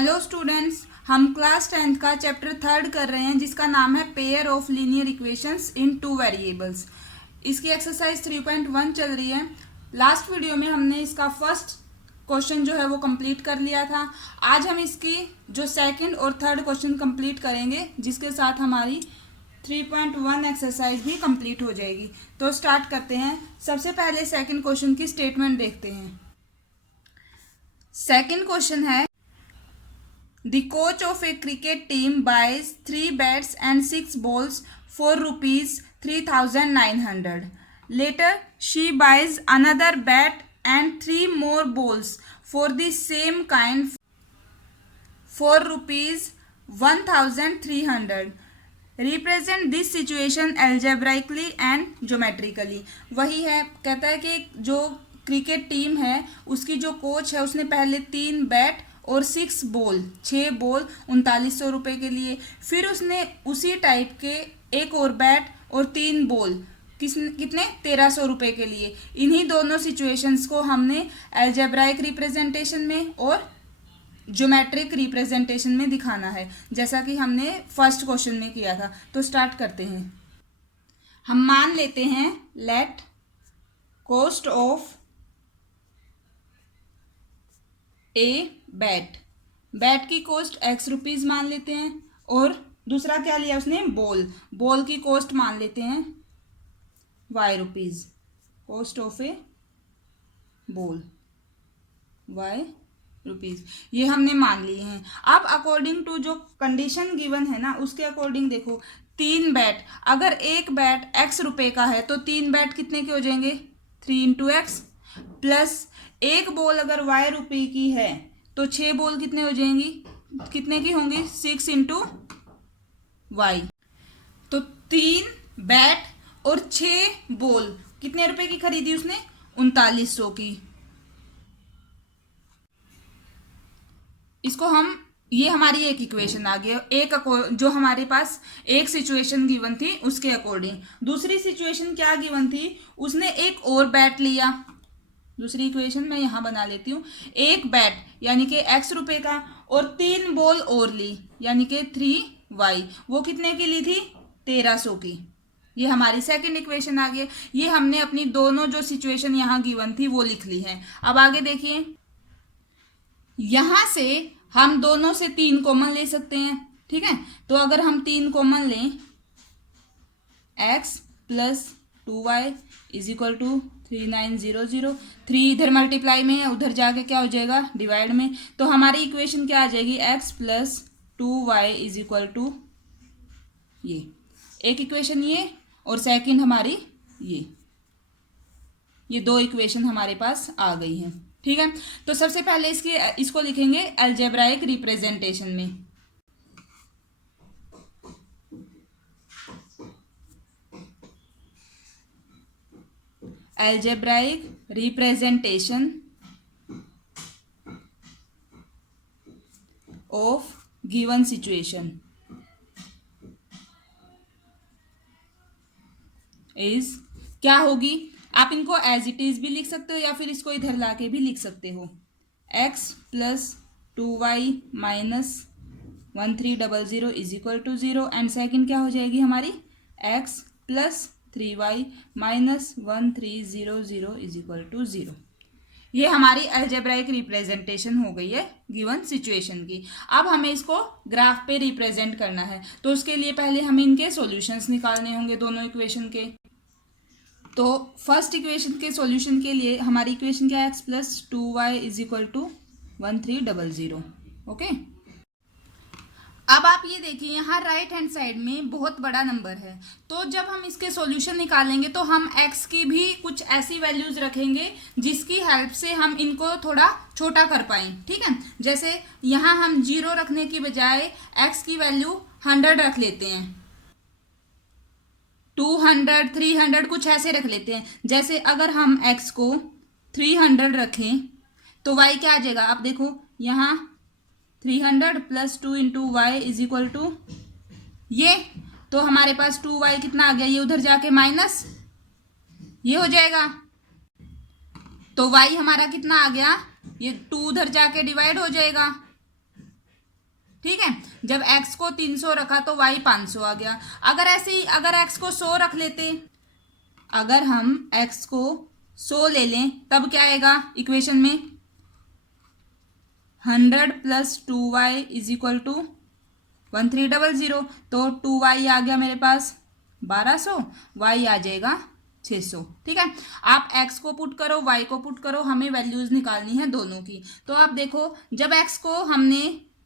Hello students, हम class 10th का chapter 3 कर रहे हैं जिसका नाम है pair of linear equations in two variables. इसकी एक्सरसाइज 3.1 चल रही है। लास्ट वीडियो में हमने इसका फर्स्ट क्वेश्चन जो है वो कंप्लीट कर लिया था। आज हम इसकी जो सेकंड और थर्ड क्वेश्चन कंप्लीट करेंगे, जिसके साथ हमारी 3.1 एक्सरसाइज भी कंप्लीट हो जाएगी। तो स्टार्ट करते हैं। सबसे पहले सेकंड क्वेश्चन की स्टेटमेंट देखते हैं। सेकंड क्वेश्चन है, The coach of a cricket team buys 3 bats and 6 balls for rupees 3,900. Later, she buys another bat and 3 more balls for the same kind for rupees 1,300. Represent this situation algebraically and geometrically. वही है, कहता है कि जो cricket team है उसकी जो coach है उसने पहले 3 बैट और 6 बॉल 3900 रुपये के लिए, फिर उसने उसी टाइप के एक और बैट और 3 बॉल कितने 1300 रुपये के लिए। इन्हीं दोनों सिचुएशंस को हमने अलजेब्राइक रिप्रेजेंटेशन में और ज्योमेट्रिक रिप्रेजेंटेशन में दिखाना है, जैसा कि हमने फर्स्ट क्वेश्चन में किया था। तो स्टार्ट करते हैं। हम मान लेते हैं let cost of a bat की कॉस्ट x रुपीज़ मान लेते हैं, और दूसरा क्या लिया उसने, बॉल की कॉस्ट मान लेते हैं y rupees. Cost of A ball y rupees, ये हमने मान लिए हैं। अब अकॉर्डिंग टू जो कंडीशन गिवन है ना, उसके अकॉर्डिंग देखो, 3 बैट, अगर एक बैट x रुपये का है तो 3 बैट कितने के हो जाएंगे, 3 इंटू एक्स, प्लस एक बॉल अगर y रुपये की है तो 6 बॉल कितने हो जाएंगी, कितने की होंगी, 6 इंटू वाई। तो 3 बैट और 6 बॉल कितने रुपए की खरीदी उसने, 3900 की। इसको हम, ये हमारी एक इक्वेशन आ गई, एक जो हमारे पास एक सिचुएशन गिवन थी उसके अकॉर्डिंग। दूसरी सिचुएशन क्या गिवन थी, उसने एक और बैट लिया। दूसरी इक्वेशन मैं यहाँ बना लेती हूँ। एक बैट यानी कि x रुपये का और 3 बॉल और ली यानी कि 3y, वो कितने की ली थी, 1300 की। ये हमारी सेकंड इक्वेशन आ गई। ये हमने अपनी दोनों जो सिचुएशन यहाँ गिवन थी वो लिख ली है। अब आगे देखिए, यहाँ से हम दोनों से 3 कॉमन ले सकते हैं, ठीक है। तो अगर हम 3 कॉमन लें, x plus 2y is equal to 3900, 3 इधर मल्टीप्लाई में है, उधर जाके क्या हो जाएगा, डिवाइड में। तो हमारी इक्वेशन क्या आ जाएगी, x plus 2y is equal to, ये एक इक्वेशन ये, और सेकंड हमारी ये 2 इक्वेशन हमारे पास आ गई हैं, ठीक है। तो सबसे पहले इसको लिखेंगे अलजेब्राइक रिप्रेजेंटेशन में। algebraic representation of given situation is, क्या होगी, आप इनको एज इट इज भी लिख सकते हो या फिर इसको इधर लाके भी लिख सकते हो। x plus 2y minus 1300 is equal to 0, and second क्या हो जाएगी हमारी, x plus 3y minus 1300 is equal to 0। ये हमारी अलजेब्राइक रिप्रेजेंटेशन हो गई है गिवन सिचुएशन की। अब हमें इसको ग्राफ पे रिप्रेजेंट करना है, तो उसके लिए पहले हमें इनके सॉल्यूशंस निकालने होंगे दोनों इक्वेशन के। तो फर्स्ट इक्वेशन के सॉल्यूशन के लिए हमारी इक्वेशन क्या है, x plus 2y is equal to 1300, okay. अब आप ये देखिए, यहाँ राइट हैंड साइड में बहुत बड़ा नंबर है, तो जब हम इसके सॉल्यूशन निकालेंगे तो हम x की भी कुछ ऐसी वैल्यूज रखेंगे जिसकी हेल्प से हम इनको थोड़ा छोटा कर पाएँ, ठीक है। जैसे यहाँ हम 0 रखने की बजाय x की वैल्यू 100 रख लेते हैं, 200, 300 कुछ ऐसे रख लेते हैं। जैसे अगर हम x को 300 रखें तो y क्या आ जाएगा, आप देखो यहाँ 300 plus 2 into y is equal to ये, तो हमारे पास 2y कितना आ गया, ये उधर जाके माइनस ये हो जाएगा, तो y हमारा कितना आ गया, ये 2 उधर जाके डिवाइड हो जाएगा, ठीक है। जब x को 300 रखा तो y 500 आ गया। अगर ऐसे ही अगर x को 100 रख लेते, अगर हम x को 100 ले लें तब क्या आएगा इक्वेशन में, 100 plus 2y is equal to 1300। तो 2y आ गया मेरे पास 1200, y आ जाएगा 600। ठीक है, आप x को पुट करो, y को पुट करो, हमें वैल्यूज निकालनी है दोनों की। तो आप देखो, जब x को हमने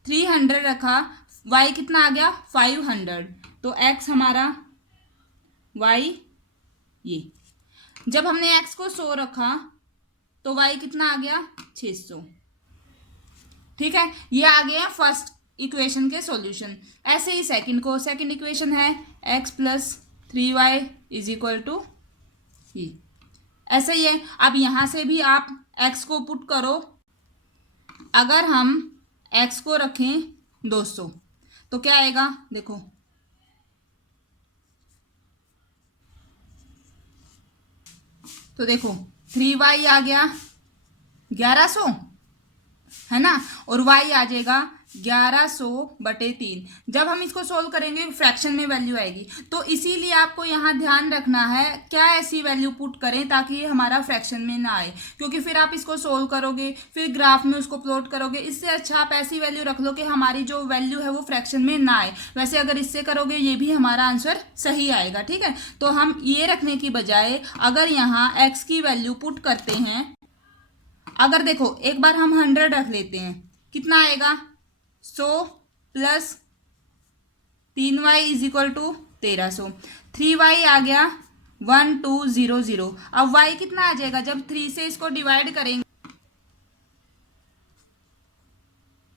300 रखा, y कितना आ गया 500, तो x हमारा y ये। जब हमने x को 100 रखा तो y कितना आ गया 600। ठीक है, ये आ गया फर्स्ट इक्वेशन के सॉल्यूशन। ऐसे ही सेकंड इक्वेशन है x plus 3y is equal to ये, ऐसे ही है। अब यहां से भी आप x को पुट करो, अगर हम x को रखें 200 तो क्या आएगा देखो, तो देखो 3y आ गया 1100 है ना, और y आ जाएगा 1100/3। जब हम इसको सोल्व करेंगे फ्रैक्शन में वैल्यू आएगी, तो इसीलिए आपको यहाँ ध्यान रखना है क्या ऐसी वैल्यू पुट करें ताकि ये हमारा फ्रैक्शन में ना आए, क्योंकि फिर आप इसको सोल्व करोगे, फिर ग्राफ में उसको प्लॉट करोगे। इससे अच्छा आप ऐसी वैल्यू रख लो कि हमारी जो वैल्यू है वो फ्रैक्शन में ना आए। वैसे अगर इससे करोगे ये भी हमारा आंसर सही आएगा। ठीक है, तो हम ये रखने की बजाय अगर यहाँ x की वैल्यू पुट करते हैं, अगर देखो एक बार हम 100 रख लेते हैं, कितना आएगा 100 plus 3y is equal to 1300, 3y आ गया 1200। अब y कितना आ जाएगा जब 3 से इसको डिवाइड करेंगे,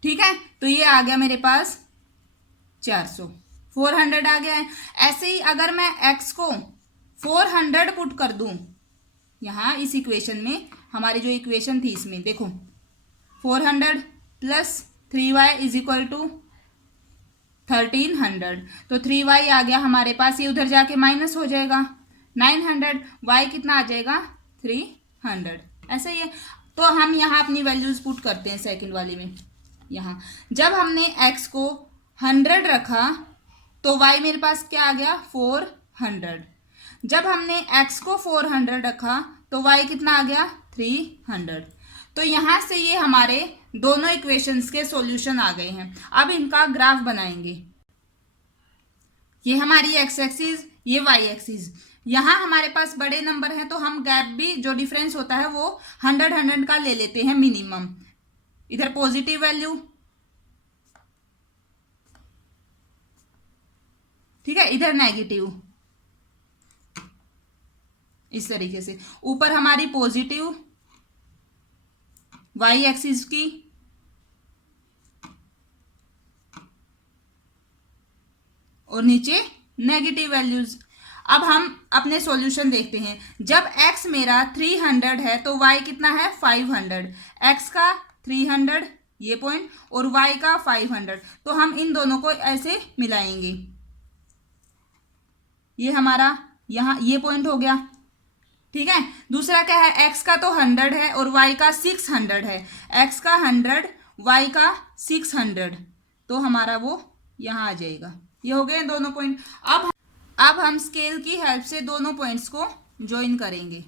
ठीक है, तो ये आ गया मेरे पास 400, 400 आ गया है। ऐसे ही अगर मैं x को 400 पुट कर दूं यहाँ इस इक्वेशन में, हमारी जो इक्वेशन थी इसमें देखो 400 plus 3y is equal to 1300, तो 3y आ गया हमारे पास, ये उधर जाके माइनस हो जाएगा 900, y कितना आ जाएगा 300। ऐसे ही है, तो हम यहाँ अपनी वैल्यूज पुट करते हैं सेकंड वाली में। यहाँ जब हमने x को 100 रखा तो y मेरे पास क्या आ गया 400। जब हमने x को 400 रखा तो y कितना आ गया 300। तो यहाँ से ये हमारे दोनों इक्वेशंस के सॉल्यूशन आ गए हैं। अब इनका ग्राफ बनाएंगे। ये हमारी x एक्सिस, ये y एक्सिस। यहाँ हमारे पास बड़े नंबर हैं तो हम गैप भी जो डिफरेंस होता है वो 100 का ले लेते हैं मिनिमम। इधर पॉजिटिव वैल्यू, ठीक है, इधर नेगेटिव, इस तरीके से। ऊपर हमारी पॉजिटिव y एक्सिस की, और नीचे नेगेटिव वैल्यूज। अब हम अपने सॉल्यूशन देखते हैं। जब x मेरा 300 है तो y कितना है 500, x का 300 ये पॉइंट और y का 500, तो हम इन दोनों को ऐसे मिलाएंगे। ये हमारा यहाँ ये पॉइंट हो गया। ठीक है, दूसरा क्या है, x का तो 100 है और y का 600 है, x का 100 y का 600, तो हमारा वो यहाँ आ जाएगा। ये हो गए दोनों पॉइंट। अब हम स्केल की हेल्प से दोनों पॉइंट्स को ज्वाइन करेंगे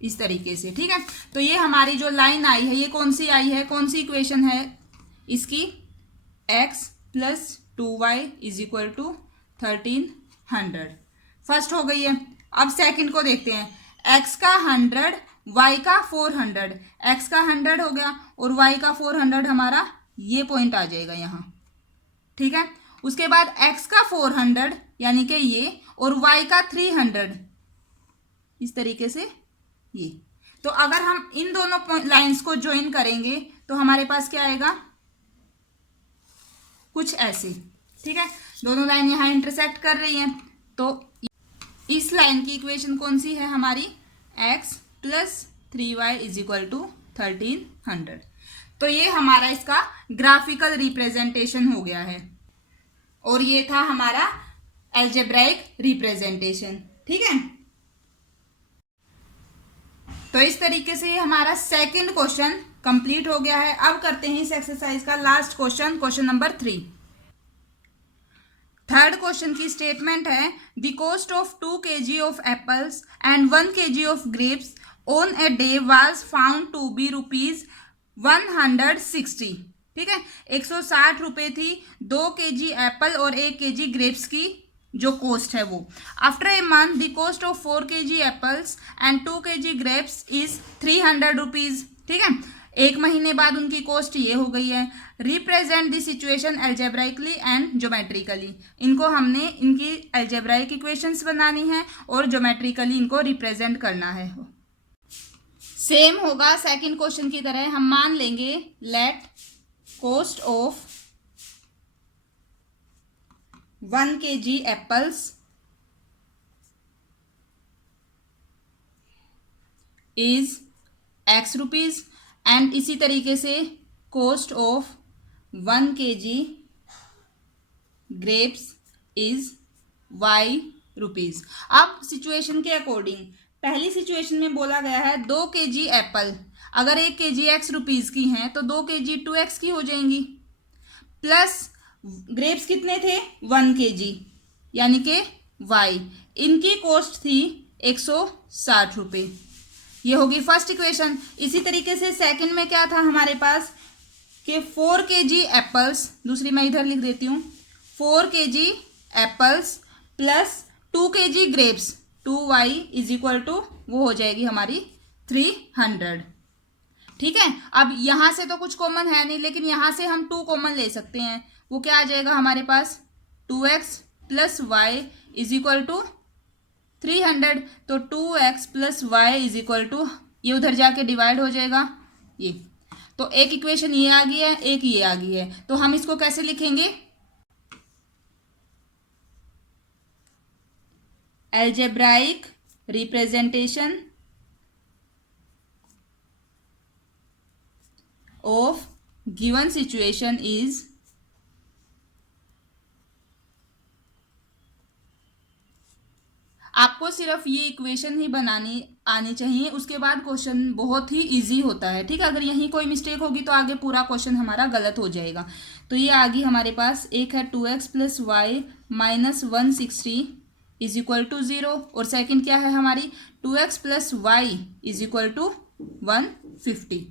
इस तरीके से। ठीक है, तो ये हमारी जो लाइन आई है ये कौन सी आई है, कौन सी इक्वेशन है इसकी, x plus 2y is equal to 1300। First हो गई है। अब सेकंड को देखते हैं, x का 100 y का 400, x का 100 हो गया और y का 400, हमारा ये पॉइंट आ जाएगा यहाँ। ठीक है, उसके बाद x का 400 यानी कि ये, और y का 300 इस तरीके से ये। तो अगर हम इन दोनों लाइंस को ज्वाइन करेंगे तो हमारे पास क्या आएगा, कुछ ऐसे। ठीक है, दोनों लाइन यहाँ इंटरसेक्ट कर रही हैं, तो इस लाइन की इक्वेशन कौन सी है हमारी, x plus 3y is equal to 1300। तो ये हमारा इसका ग्राफिकल रिप्रेजेंटेशन हो गया है, और ये था हमारा अलजेब्राइक रिप्रेजेंटेशन। ठीक है, तो इस तरीके से हमारा सेकंड क्वेश्चन कंप्लीट हो गया है। अब करते हैं इस एक्सरसाइज का last question, question number 3। Third question की स्टेटमेंट है the cost of 2 kg of apples and 1 kg of grapes on a day was found to be ₹160। ठीक है, 160 रुपये थी 2 kg एप्पल और 1 kg ग्रेप्स की जो कॉस्ट है वो। After a month the cost of 4 kg apples and 2 kg grapes is 300 rupees. ठीक है, एक महीने बाद उनकी कॉस्ट ये हो गई है। Represent the situation algebraically and geometrically. इनको हमने इनकी एल्जेब्राइक इक्वेशंस बनानी है और ज्योमेट्रिकली इनको रिप्रेजेंट करना है। सेम होगा सेकंड क्वेश्चन की तरह। हम मान लेंगे let cost of 1 kg apples is X rupees and इसी तरीके से cost of 1 kg grapes is Y rupees. अब सिचुएशन के अकॉर्डिंग पहली सिचुएशन में बोला गया है 2 kg एप्पल अगर 1 kg X रुपीज की हैं तो 2 kg 2X की हो जाएंगी, प्लस ग्रेप्स कितने थे 1 kg यानी कि Y, इनकी कॉस्ट थी 160 रुपये। ये होगी फर्स्ट इक्वेशन। इसी तरीके से सेकंड में क्या था हमारे पास कि 4 kg एप्पल्स, दूसरी मैं इधर लिख देती हूँ, 4 kg apples plus 2 kg grapes 2Y is equal to वो हो जाएगी हमारी 300। ठीक है, अब यहाँ से तो कुछ कॉमन है नहीं, लेकिन यहाँ से हम 2 कॉमन ले सकते हैं। वो क्या आ जाएगा हमारे पास 2X plus y is equal to 300। तो 2X plus y is equal to ये उधर जाके डिवाइड हो जाएगा ये। तो एक इक्वेशन ये आ गई है, एक ये आ गई है। तो हम इसको कैसे लिखेंगे? Algebraic representation of given situation is आपको सिर्फ ये इक्वेशन ही बनानी आनी चाहिए, उसके बाद क्वेश्चन बहुत ही इजी होता है। ठीक है, अगर यहीं कोई मिस्टेक होगी तो आगे पूरा क्वेश्चन हमारा गलत हो जाएगा। तो ये आ गई हमारे पास, एक है 2X plus y minus 160 is equal to 0, और सेकंड क्या है हमारी 2X plus y is equal to 150,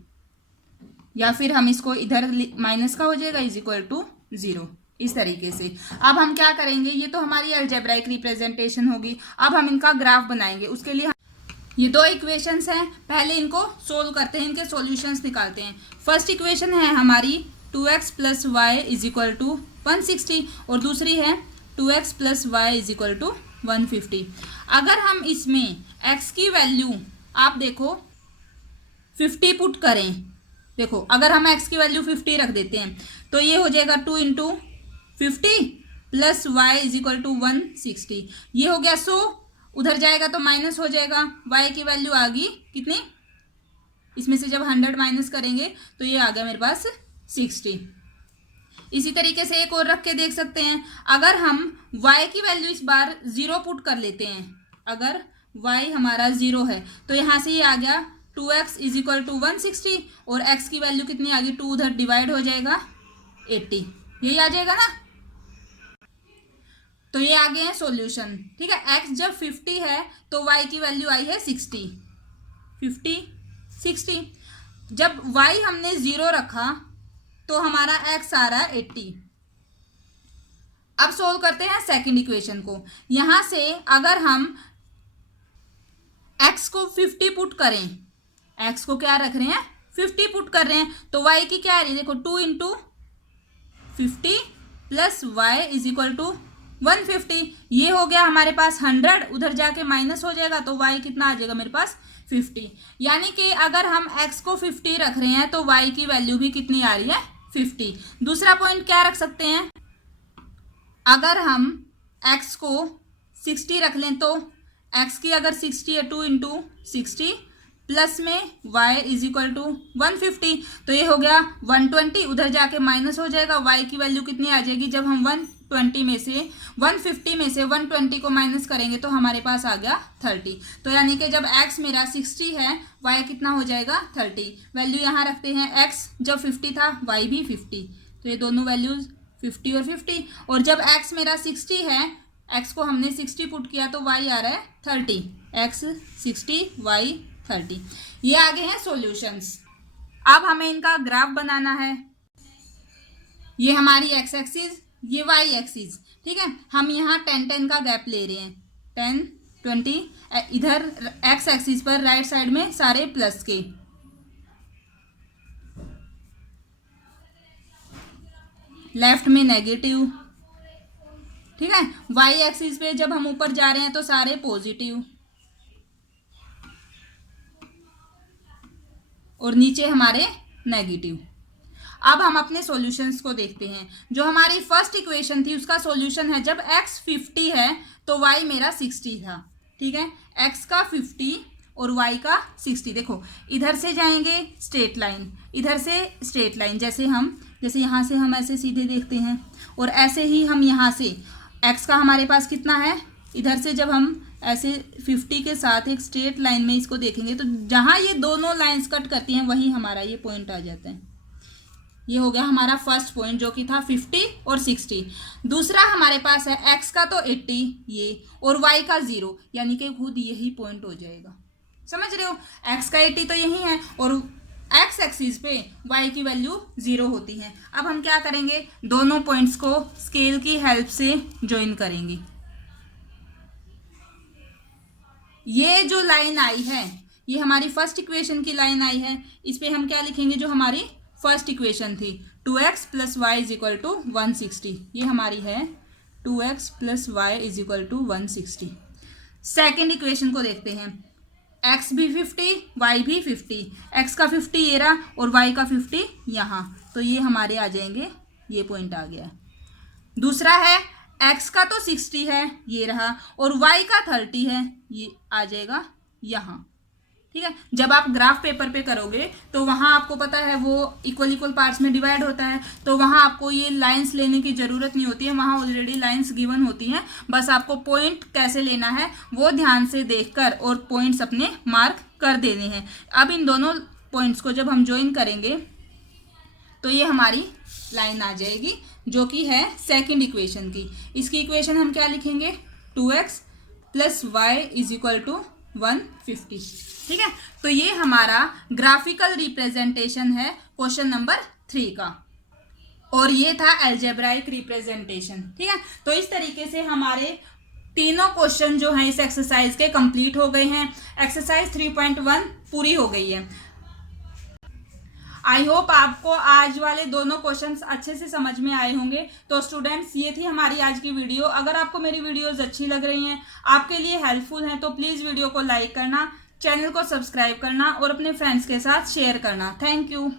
या फिर हम इसको इधर माइनस का हो जाएगा इज इक्वल टू 0, इस तरीके से। अब हम क्या करेंगे, ये तो हमारी अलजेब्राइक रिप्रेजेंटेशन होगी। अब हम इनका ग्राफ बनाएंगे। उसके लिए ये 2 इक्वेशंस हैं, पहले इनको सोल्व करते हैं, इनके सॉल्यूशंस निकालते हैं। फर्स्ट इक्वेशन है हमारी 2X plus y is equal to 160 और दूसरी है 2X plus y is equal to 150। अगर हम इसमें x की वैल्यू आप देखो 50 पुट करें, देखो अगर हम x की वैल्यू 50 रख देते हैं तो ये हो जाएगा 2 into 50 plus y is equal to 160। ये हो गया 100, उधर जाएगा तो माइनस हो जाएगा, y की वैल्यू आ गई कितनी, इसमें से जब 100 माइनस करेंगे तो ये आ गया मेरे पास 60। इसी तरीके से एक और रख के देख सकते हैं। अगर हम y की वैल्यू इस बार 0 पुट कर लेते हैं, अगर y हमारा 0 है तो यहाँ से ये आ गया 2X इज इक्वल टू 160 और x की वैल्यू कितनी आ गई, 2 उधर डिवाइड हो जाएगा 80, यही आ जाएगा ना। तो ये आ गए हैं सॉल्यूशन। ठीक है, x जब 50 है तो y की वैल्यू आई है 60, 50 60। जब y हमने 0 रखा तो हमारा x आ रहा है 80। अब सोल्व करते हैं सेकंड इक्वेशन को। यहां से अगर हम x को 50 पुट करें, x को क्या रख रहे हैं 50 पुट कर रहे हैं, तो y की क्या आ रही है, देखो 2 into 50 plus y is equal to 150। ये हो गया हमारे पास 100, उधर जाके माइनस हो जाएगा तो y कितना आ जाएगा मेरे पास 50। यानी कि अगर हम x को 50 रख रहे हैं तो y की वैल्यू भी कितनी आ रही है 50। दूसरा पॉइंट क्या रख सकते हैं, अगर हम x को 60 रख लें तो x की अगर 60 है 2 इंटू 60 प्लस में y इज इक्वल टू 150, तो ये हो गया 120, उधर जाके माइनस हो जाएगा, y की वैल्यू कितनी आ जाएगी, जब हम 150 में से 120 को माइनस करेंगे तो हमारे पास आ गया 30। तो यानी कि जब x मेरा 60 है, y कितना हो जाएगा 30। वैल्यू यहाँ रखते हैं, x जब 50 था y भी 50, तो ये दोनों वैल्यूज 50 और 50। और जब x मेरा 60 है, x को हमने 60 पुट किया तो y आ रहा है 30, x 60 y 30। ये आगे हैं सॉल्यूशंस। अब हमें इनका ग्राफ बनाना है। ये हमारी x एक्सिस, ये y एक्सिस, ठीक है। हम यहाँ 10-10 का गैप ले रहे हैं, 10 20, इधर x एक्सिस पर राइट साइड में सारे प्लस के, लेफ्ट में नेगेटिव, ठीक है। y एक्सिस पे जब हम ऊपर जा रहे हैं तो सारे पॉजिटिव, और नीचे हमारे नेगेटिव। अब हम अपने सॉल्यूशंस को देखते हैं। जो हमारी फर्स्ट इक्वेशन थी उसका सॉल्यूशन है, जब x 50 है तो y मेरा 60 था, ठीक है। x का 50 और y का 60। देखो इधर से जाएंगे स्ट्रेट लाइन, इधर से स्ट्रेट लाइन, जैसे यहाँ से हम ऐसे सीधे देखते हैं, और ऐसे ही हम यहाँ से x का हमारे पास कितना है, इधर से जब हम ऐसे 50 के साथ एक स्ट्रेट लाइन में इसको देखेंगे तो जहाँ ये दोनों लाइंस कट करती हैं वहीं हमारा ये पॉइंट आ जाता है। ये हो गया हमारा फर्स्ट पॉइंट जो कि था 50 और 60। दूसरा हमारे पास है x का तो 80 ये, और y का 0, यानी कि खुद यही पॉइंट हो जाएगा। समझ रहे हो, x का 80 तो यही है और x एक्सिस पे y की वैल्यू 0 होती है। अब हम क्या करेंगे, दोनों पॉइंट्स को स्केल की हेल्प से ज्वाइन करेंगे। ये जो लाइन आई है ये हमारी फर्स्ट इक्वेशन की लाइन आई है, इस पे हम क्या लिखेंगे, जो हमारी फर्स्ट इक्वेशन थी 2x plus y is equal to 160, ये हमारी है 2x plus y is equal to 160। Second equation को देखते हैं, x भी 50 y भी 50, x का 50 ये रहा और y का 50 यहाँ, तो ये हमारे आ जाएंगे, ये पॉइंट आ गया। दूसरा है x का तो 60 है ये रहा, और y का 30 है, ये आ जाएगा यहाँ, ठीक है। जब आप ग्राफ पेपर पे करोगे तो वहाँ आपको पता है वो इक्वल पार्ट्स में डिवाइड होता है, तो वहाँ आपको ये लाइंस लेने की ज़रूरत नहीं होती है, वहाँ ऑलरेडी लाइंस गिवन होती हैं। बस आपको पॉइंट कैसे लेना है वो ध्यान से देखकर और पॉइंट्स अपने मार्क कर देने हैं। अब इन दोनों पॉइंट्स को जब हम ज्वाइन करेंगे तो ये हमारी लाइन आ जाएगी जो कि है सेकेंड इक्वेशन की। इसकी इक्वेशन हम क्या लिखेंगे, 2x plus y is equal to 150, ठीक है। तो ये हमारा ग्राफिकल रिप्रेजेंटेशन है क्वेश्चन नंबर 3 का, और ये था अलजेब्राइक रिप्रेजेंटेशन, ठीक है। तो इस तरीके से हमारे तीनों क्वेश्चन जो हैं इस एक्सरसाइज के कंप्लीट हो गए हैं। एक्सरसाइज 3.1 पूरी हो गई है। आई होप आपको आज वाले दोनों क्वेश्चंस अच्छे से समझ में आए होंगे। तो स्टूडेंट्स, ये थी हमारी आज की वीडियो। अगर आपको मेरी वीडियोस अच्छी लग रही हैं, आपके लिए हेल्पफुल हैं, तो प्लीज़ वीडियो को लाइक करना, चैनल को सब्सक्राइब करना और अपने फ्रेंड्स के साथ शेयर करना। Thank you.